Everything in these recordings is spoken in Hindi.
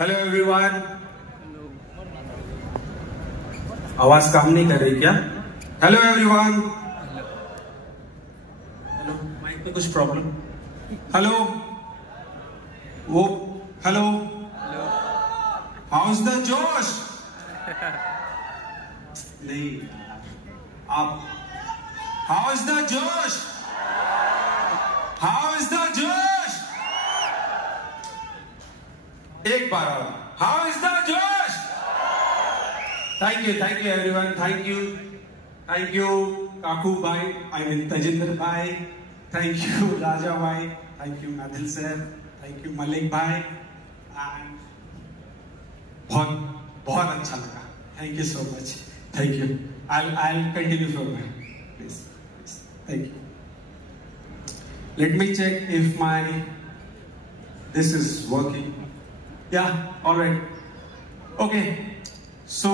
Hello everyone. आवाज काम नहीं कर रही क्या? Hello everyone. हेलो, माइक में कुछ प्रॉब्लम? हेलो, वो हेलो, हाउ इज द जोश? नहीं आप, हाउ इज द जोश? हाउ इज द जोश? एक बार और, हाउ इज द जोश? Thank you everyone, thank you Kaku भाई, आई मीन तजिंदर भाई, थैंक यू राजा भाई, thank you Maithil sir, thank you Malik भाई, एंड बहुत अच्छा लगा, thank you so much, thank you. I'll continue from here, please. Thank you. Let me check if this is working. Yeah, all right. Okay, so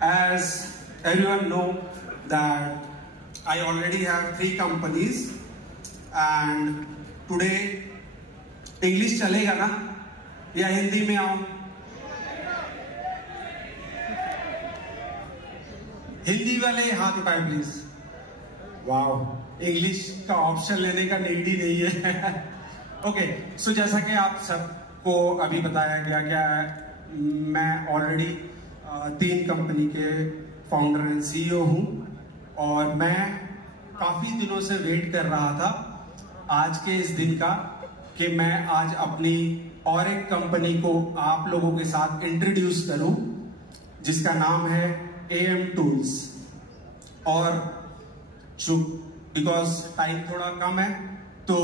as everyone know that I already have 3 companies, and today English चलेगा ना या हिंदी में आऊं? हिंदी वाले हाथ उठाए प्लीज। वाओ, इंग्लिश का ऑप्शन लेने का नीड ही नहीं है। ओके, सो जैसा कि आप सबको अभी बताया गया, क्या मैं ऑलरेडी 3 कंपनी के फाउंडर एंड सीईओ हूं, और मैं काफी दिनों से वेट कर रहा था आज के इस दिन का कि मैं आज अपनी और एक कंपनी को आप लोगों के साथ इंट्रोड्यूस करूं, जिसका नाम है AM टूल्स। और जो बिकॉज टाइम थोड़ा कम है तो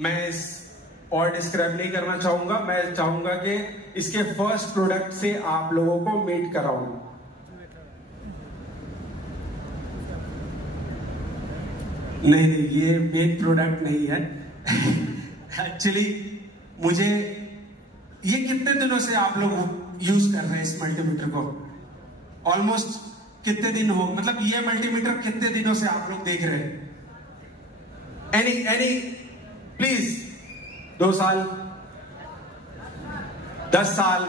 मैं इस और डिस्क्राइब नहीं करना चाहूंगा। मैं चाहूंगा कि इसके फर्स्ट प्रोडक्ट से आप लोगों को मीट कराऊं। नहीं, ये मेन प्रोडक्ट नहीं है। एक्चुअली मुझे ये कितने दिनों से आप लोग यूज कर रहे हैं इस मल्टीमीटर को? ऑलमोस्ट कितने दिन हो, मतलब ये मल्टीमीटर कितने दिनों से आप लोग देख रहे हैं? एनी प्लीज, 2 साल, 10 साल?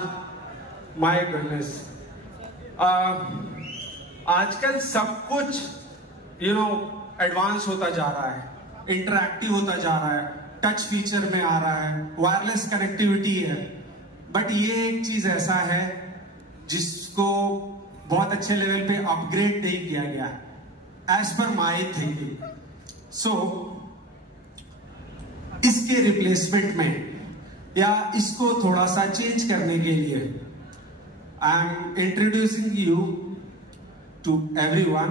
My goodness. आजकल सब कुछ एडवांस होता जा रहा है, इंटरैक्टिव होता जा रहा है, टच फीचर में आ रहा है, वायरलेस कनेक्टिविटी है, बट ये एक चीज ऐसा है जिसको बहुत अच्छे लेवल पे अपग्रेड नहीं किया गया एज पर माई थिंकिंग। सो इसके रिप्लेसमेंट में या इसको थोड़ा सा चेंज करने के लिए I am introducing you to everyone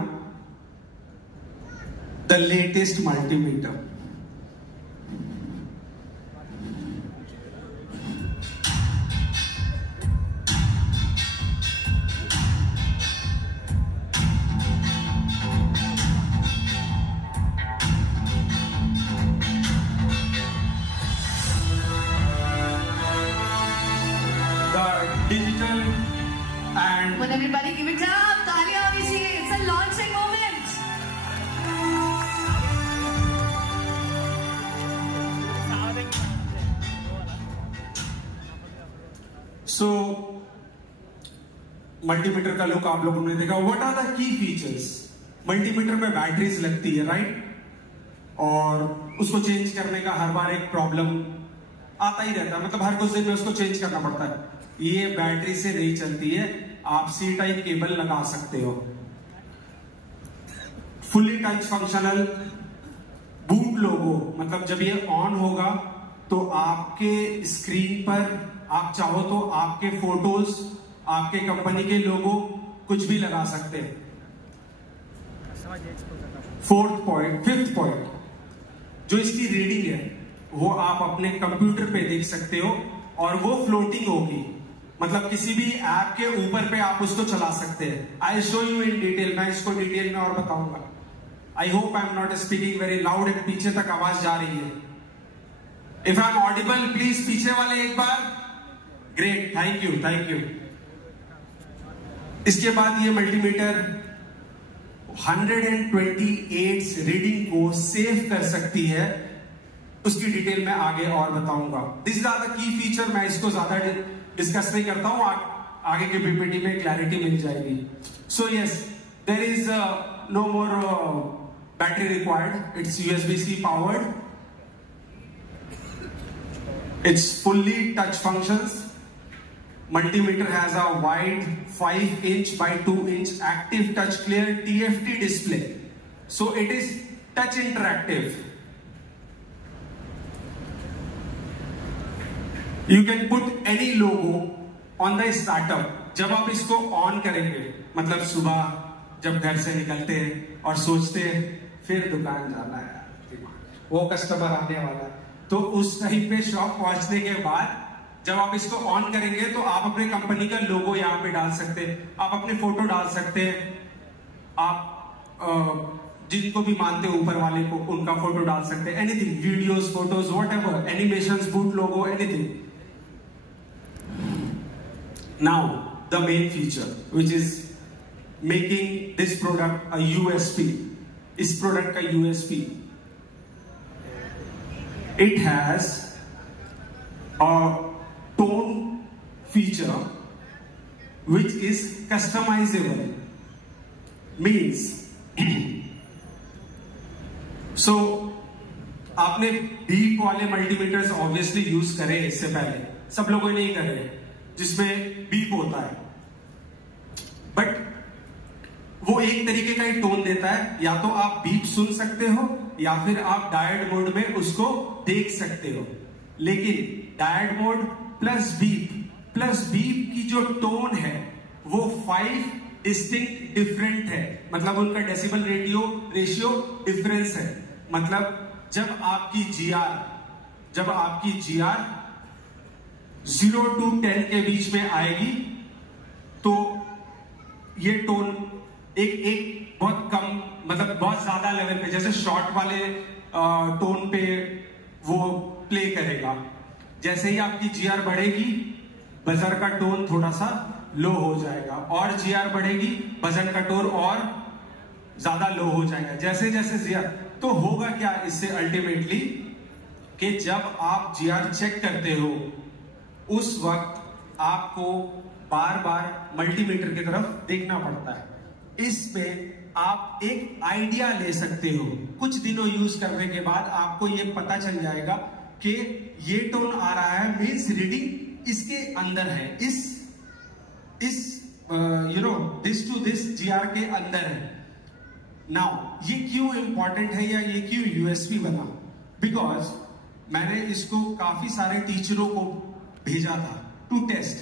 the latest multimeter. Digital and will everybody give it up? Talia Avicii, it's a launching moment. So multimeter का लुक आप लोगों ने देखा। What are the key features? Multimeter में बैटरीज लगती है, राइट? और उसको चेंज करने का हर बार एक प्रॉब्लम आता ही रहता है, मतलब हर कुछ दिन में उसको चेंज करना पड़ता है। ये बैटरी से नहीं चलती है, आप सी टाइप केबल लगा सकते हो। फुली टच फंक्शनल, बूट लोगो, मतलब जब ये ऑन होगा तो आपके स्क्रीन पर आप चाहो तो आपके फोटोज, आपके कंपनी के लोगो कुछ भी लगा सकते हैं। 4th पॉइंट, 5th पॉइंट, जो इसकी रीडिंग है वो आप अपने कंप्यूटर पे देख सकते हो, और वो फ्लोटिंग होगी, मतलब किसी भी ऐप के ऊपर पे आप उसको चला सकते हैं। I show you in detail, मैं इसको डिटेल में और बताऊंगा। I hope I am not speaking very loud and पीछे तक आवाज जा रही है। If I am audible please पीछे वाले एक बार। Great, thank you. इसके बाद ये मल्टीमीटर 128 रीडिंग को सेव कर सकती है उसकी डिटेल में आगे और बताऊंगा। This are the key feature, मैं इसको ज्यादा डिस्कस नहीं करता हूं, आगे के पीपीटी में क्लैरिटी मिल जाएगी। So yes, there is no more battery required, it's USB-C powered, it's fully touch functions. Multimeter has a wide 5" by 2" active touch clear TFT display, so it is touch interactive. You can put any logo on the startup. जब आप इसको ऑन करेंगे, मतलब सुबह जब घर से निकलते हैं और सोचते हैं फिर दुकान जाना है, वो कस्टमर आने वाला है, तो उस टाइम पे शॉप पहुंचने के बाद जब आप इसको ऑन करेंगे तो आप अपनी कंपनी का लोगो यहाँ पे डाल सकते हैं, आप अपने फोटो डाल सकते हैं, आप जिनको भी मानते हो ऊपर वाले को उनका फोटो डाल सकते हैं, anything, videos, photos, whatever, animations, boot logo, anything. Now the main feature which is making this product a USP, इस प्रोडक्ट का USP, it has a tone feature which is customizable, means so आपने बीप वाले मल्टीमीटर्स ऑब्वियसली यूज करे इससे पहले, सब लोगों ने नहीं करे, जिसमें बीप होता है, बट वो एक तरीके का ही टोन देता है, या तो आप बीप सुन सकते हो या फिर आप डायड मोड में उसको देख सकते हो। लेकिन डायड मोड प्लस बीप की जो टोन है वो 5 डिस्टिंक्ट डिफरेंट है, मतलब उनका डेसिबल रेशियो डिफरेंस है। मतलब जब आपकी GR 0 to 10 के बीच में आएगी तो ये टोन एक बहुत कम, मतलब बहुत ज्यादा लेवल पे, जैसे शॉर्ट वाले टोन पे वो प्ले करेगा। जैसे ही आपकी GR बढ़ेगी, बजर का टोन थोड़ा सा लो हो जाएगा, और GR बढ़ेगी, बजर का टोन और ज्यादा लो हो जाएगा। जैसे जैसे GR, तो होगा क्या इससे अल्टीमेटली कि जब आप GR चेक करते हो उस वक्त आपको बार बार मल्टीमीटर की तरफ देखना पड़ता है। इसमें आप एक आइडिया ले सकते हो, कुछ दिनों यूज करने के बाद आपको ये पता चल जाएगा कि ये टोन आ रहा है, मीन्स रीडिंग इसके अंदर है, दिस टू दिस GR के अंदर है। नाउ ये क्यों इंपॉर्टेंट है या ये क्यों USP बना? बिकॉज मैंने इसको काफी सारे टीचरों को भेजा था टू टेस्ट,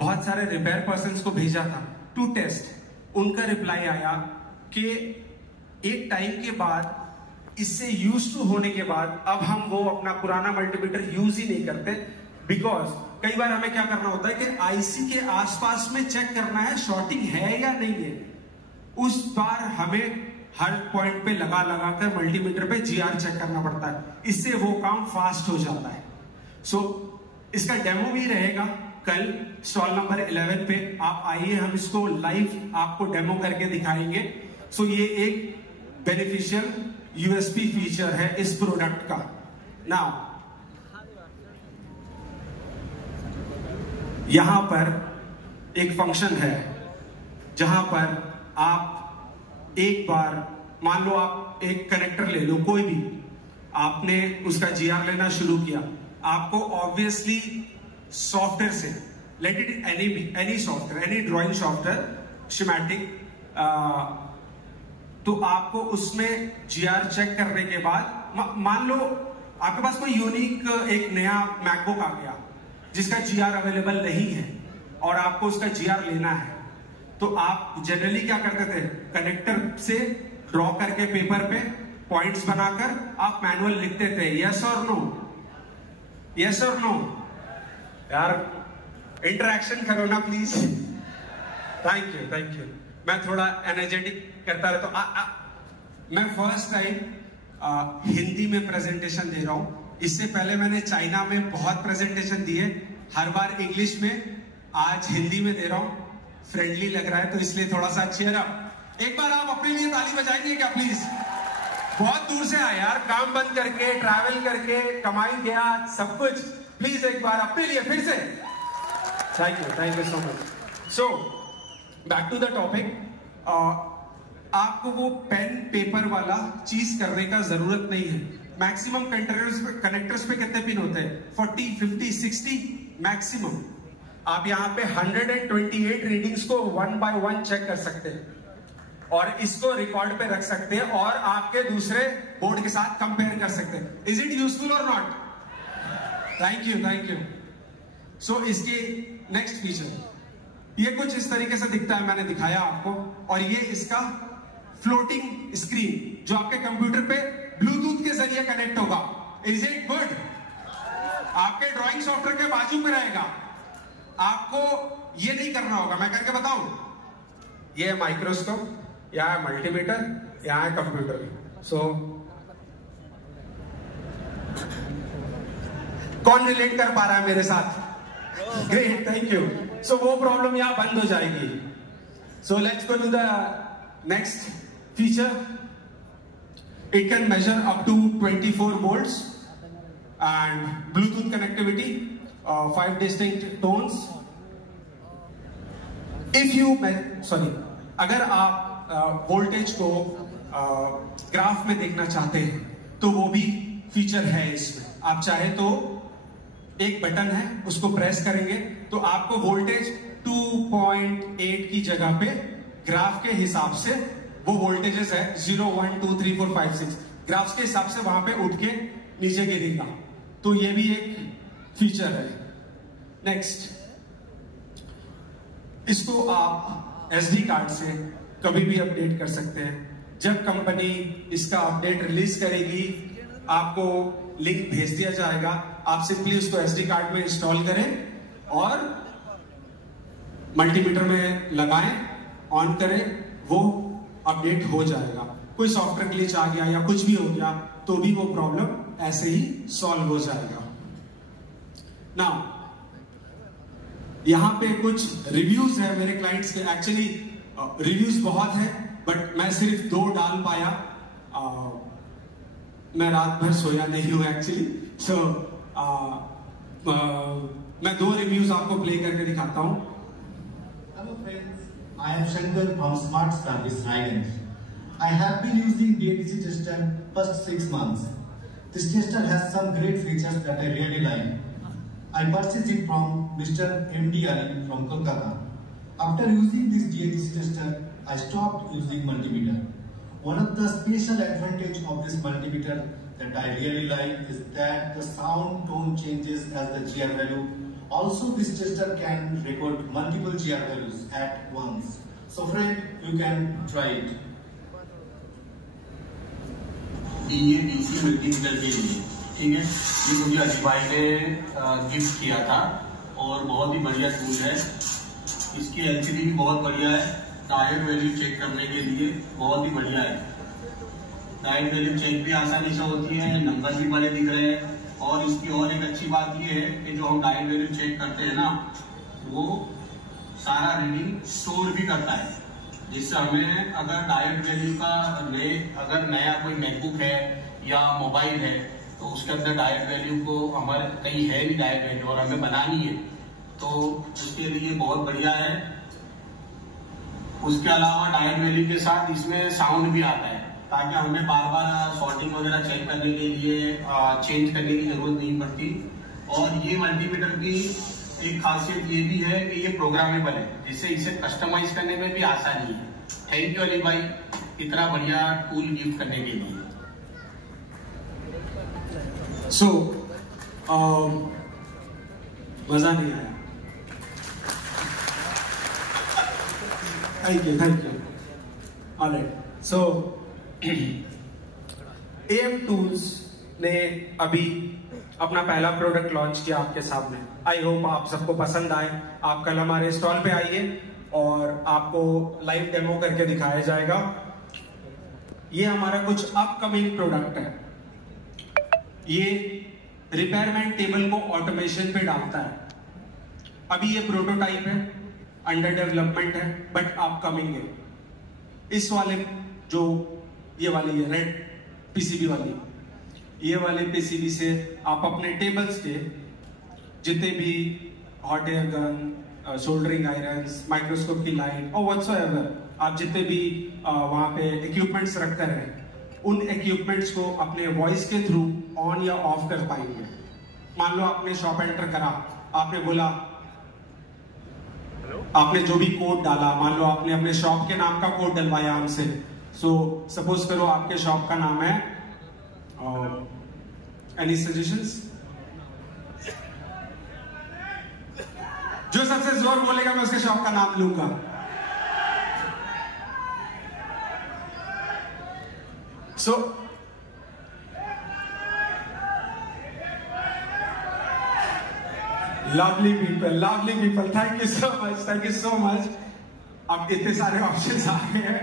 बहुत सारे रिपेयर पर्सन्स को भेजा था टू टेस्ट। उनका रिप्लाई आया कि एक टाइम के बाद, इससे यूज टू होने के बाद, अब हम वो अपना पुराना मल्टीमीटर यूज ही नहीं करते, बिकॉज कई बार हमें क्या करना होता है कि IC के आसपास में चेक करना है शॉर्टिंग है या नहीं है। उस बार हमें हर पॉइंट पे लगा कर मल्टीमीटर पे GR चेक करना पड़ता है, इससे वो काम फास्ट हो जाता है। सो इसका डेमो भी रहेगा कल स्टॉल नंबर 11 पे, आप आइए, हम इसको लाइव आपको डेमो करके दिखाएंगे। सो ये एक बेनिफिशियल USP फीचर है इस प्रोडक्ट का। नाउ यहां पर एक फंक्शन है जहां पर आप एक बार, मान लो आप एक कनेक्टर ले लो कोई भी, आपने उसका GR लेना शुरू किया, आपको ऑब्वियसली सॉफ्टवेयर से, let it any software, any drawing software, schematic, तो आपको उसमें GR चेक करने के बाद, मान लो आपके पास कोई यूनिक एक नया मैकबुक आ गया जिसका GR अवेलेबल नहीं है और आपको उसका GR लेना है, तो आप जनरली क्या करते थे, कनेक्टर से ड्रॉ करके पेपर पे पॉइंट्स बनाकर आप मैनुअल लिखते थे, यस और नो, यस और नो। यार इंटरेक्शन करो ना प्लीज, थैंक यू। मैं थोड़ा एनर्जेटिक करता रहता हूं। मैं फर्स्ट टाइम हिंदी में प्रेजेंटेशन दे रहा हूं, इससे पहले मैंने चाइना में बहुत प्रेजेंटेशन दिए, हर बार इंग्लिश में, आज हिंदी में दे रहा हूं। फ्रेंडली लग रहा है तो इसलिए थोड़ा सा चीयर अप। एक बार आप अपने लिए ताली बजाएंगे क्या प्लीज? बहुत दूर से आए यार, काम बंद करके, ट्रैवल करके, कमाई गया, सब कुछ। प्लीज एक बार अपने लिए फिर से thank you so much. So back to the topic. आपको वो पेन पेपर वाला चीज करने का जरूरत नहीं है। मैक्सिमम कनेक्टर्स पे कितने पिन होते हैं? 40, 50, 60 मैक्सिमम। आप यहाँ पे 128 रीडिंग्स को 1 by 1 चेक कर सकते हैं और इसको रिकॉर्ड पे रख सकते हैं और आपके दूसरे बोर्ड के साथ कंपेयर कर सकते हैं। इज इट यूजफुल और नॉट? Thank you. सो इसकी नेक्स्ट फीचर ये कुछ इस तरीके से दिखता है, मैंने दिखाया आपको। और ये इसका फ्लोटिंग स्क्रीन जो आपके कंप्यूटर पे ब्लूटूथ के जरिए कनेक्ट होगा। Is it good? आपके ड्राइंग सॉफ्टवेयर के बाजू में रहेगा। आपको ये नहीं करना होगा, मैं करके बताऊं। ये है माइक्रोस्कोप, यहाँ है मल्टीमीटर, यहाँ है कंप्यूटर। सो कौन रिलेट कर पा रहा है मेरे साथ? Great, thank you. सो वो प्रॉब्लम यहां बंद हो जाएगी। So let's go to the next feature. It can measure up to 24 volts and Bluetooth connectivity, 5 distinct tones. अगर आप वोल्टेज को ग्राफ में देखना चाहते हैं तो वो भी फीचर है इसमें। आप चाहे तो एक बटन है, उसको प्रेस करेंगे तो आपको वोल्टेज 2.8 की जगह पे ग्राफ के हिसाब से वो वोल्टेजेस है 0, 1, 2, 3, 4, 5, 6 ग्राफ्स के हिसाब से वहां पे उठ के नीचे गिरेगा। तो ये भी एक फीचर है। नेक्स्ट, इसको आप SD कार्ड से कभी भी अपडेट कर सकते हैं। जब कंपनी इसका अपडेट रिलीज करेगी आपको लिंक भेज दिया जाएगा। आप सिंपली उसको SD कार्ड में इंस्टॉल करें और मल्टीमीटर में लगाएं, ऑन करें, वो अपडेट हो जाएगा। कोई सॉफ्टवेयर ग्लिच आ गया या कुछ भी हो गया तो भी वो प्रॉब्लम ऐसे ही सॉल्व हो जाएगा। नाउ यहां पे कुछ रिव्यूज है मेरे क्लाइंट्स के। एक्चुअली रिव्यूज बहुत है बट मैं सिर्फ 2 डाल पाया। मैं रात भर सोया नहीं हूं एक्चुअली। सो मैं 2 रिव्यूज आपको प्ले करके दिखाता हूं। Hello friends, I am Shankar from Smart Service Island. I have been using DADC tester first 6 months. This tester has some great features that I really like. I purchased it from Mr. MD Ali from Kolkata. After using this DADC tester, I stopped using multimeter. One of the special advantage of this multimeter that I really like is that the sound tone changes as the GR value. Also, this tester can record multiple GR values at once. So friend, you can try it. ये DC मल्टीमीटर के लिए, ठीक है, ये मुझे अली भाई ने गिफ्ट किया था और बहुत ही बढ़िया टूल है। इसकी LCD भी बहुत बढ़िया है। डायोड वैल्यू चेक करने के लिए बहुत ही बढ़िया है। डायोड वैल्यू चेक भी आसानी से होती है, नंबर भी बड़े दिख रहे हैं। और इसकी और एक अच्छी बात ये है कि जो हम डायोड वैल्यू चेक करते हैं ना, वो सारा रीडिंग स्टोर भी करता है, जिससे हमें अगर डायोड वैल्यू का अगर नया कोई मैकबुक है या मोबाइल है तो उसके अंदर डायोड वैल्यू को हमारे कहीं है नहीं डायोड वैल्यू और हमें बनानी है तो उसके लिए बहुत बढ़िया है। उसके अलावा डायोड वैल्यू के साथ इसमें साउंड भी आता है ताकि हमें बार बार सॉर्टिंग वगैरह चेक करने के लिए चेंज करने की जरूरत नहीं पड़ती। और ये मल्टीमीटर की एक खासियत ये भी है कि ये प्रोग्रामेबल है, जिससे इसे कस्टमाइज करने में भी आसानी है। थैंक यू अली भाई इतना बढ़िया टूल गिफ्ट करने के लिए। सो मजा नहीं आया। Thank you. Alright, so AM tools ने अभी अपना पहला प्रोडक्ट लॉन्च किया आपके सामने। आई होप आप सबको पसंद आए। आप कल हमारे स्टॉल पे आइए और आपको लाइव डेमो करके दिखाया जाएगा। ये हमारा कुछ अपकमिंग प्रोडक्ट है। ये रिपेयरमेंट टेबल को ऑटोमेशन पे डालता है। अभी ये प्रोटोटाइप है, अंडर डेवलपमेंट है, बट अपकमिंग है। इस वाले जो ये वाली रेड पीसीबी वाली, ये वाले पीसीबी से आप अपने टेबल्स के जितने भी hot air gun, soldering irons, microscope की लाइट और व्हाटसोएवर आप जितने भी वहां पे इक्विपमेंट्स रखकर हैं, उन इक्विपमेंट्स को अपने वॉइस के थ्रू ऑन या ऑफ कर पाएंगे। मान लो आपने शॉप एंटर करा, आपने बोला, आपने जो भी कोड डाला, मान लो आपने अपने शॉप के नाम का कोड डलवाया हमसे। सो सपोज करो आपके शॉप का नाम है, एनी सजेशंस? जो सबसे जोर बोलेगा मैं उसके शॉप का नाम लूंगा। So lovely people, thank you so much. अब इतने सारे ऑप्शंस आ गए हैं,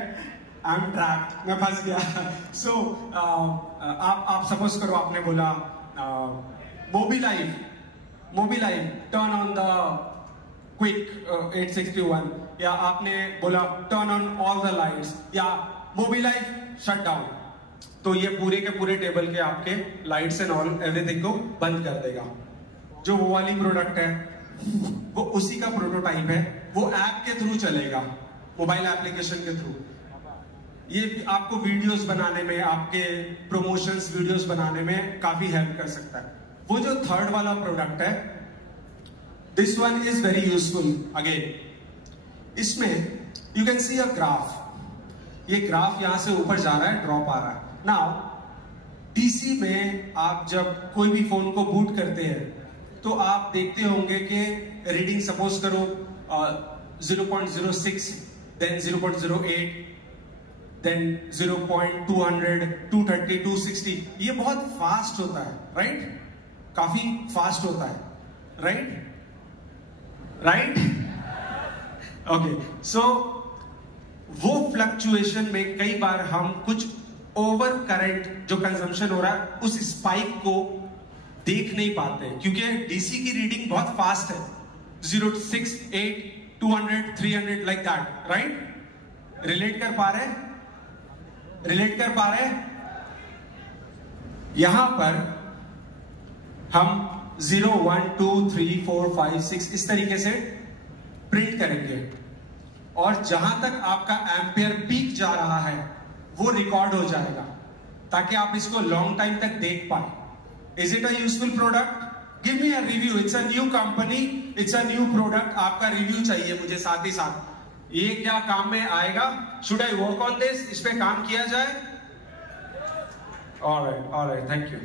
आई एम ट्रैप्ड, मैं फंस गया। सो आप सपोज करो आपने बोला मोबिलाइव टर्न ऑन द क्विक 861, या आपने बोला turn on all the lights, या मोबिलाइव शट डाउन, तो ये पूरे के पूरे टेबल के आपके लाइट्स एंड ऑल एवरीथिंग को बंद कर देगा। जो वो वाली प्रोडक्ट है वो उसी का प्रोटोटाइप है, वो ऐप के थ्रू चलेगा, मोबाइल एप्लीकेशन के थ्रू। ये आपको वीडियोस बनाने में, आपके प्रमोशंस वीडियोस बनाने में काफी हेल्प कर सकता है। वो जो थर्ड वाला प्रोडक्ट है, this one is very useful again. इसमें you can see a graph, ये ग्राफ यहां से ऊपर जा रहा है, ड्रॉप आ रहा है। नाउ डीसी में आप जब कोई भी फोन को बूट करते हैं तो आप देखते होंगे कि रीडिंग सपोज करो 0.06, देन 0.08, देन 0.200, 230, 260, ये बहुत फास्ट होता है, राइट? काफी फास्ट होता है, राइट? ओके, सो वो फ्लक्चुएशन में कई बार हम कुछ ओवर करंट जो कंजम्पशन हो रहा है उस स्पाइक को देख नहीं पाते, क्योंकि डीसी की रीडिंग बहुत फास्ट है, 0.6, 8, 200, 300 लाइक दैट, राइट? रिलेट कर पा रहे? यहां पर हम 0, 1, 2, 3, 4, 5, 6 इस तरीके से प्रिंट करेंगे, और जहां तक आपका एम्पियर पीक जा रहा है वो रिकॉर्ड हो जाएगा, ताकि आप इसको लॉन्ग टाइम तक देख पाए। Is it a useful product? Give me a review. It's a new company, it's a new product. आपका रिव्यू चाहिए मुझे साथ ही साथ। ये क्या काम में आएगा? Should I work on this? इस पे काम किया जाए? All right, thank you.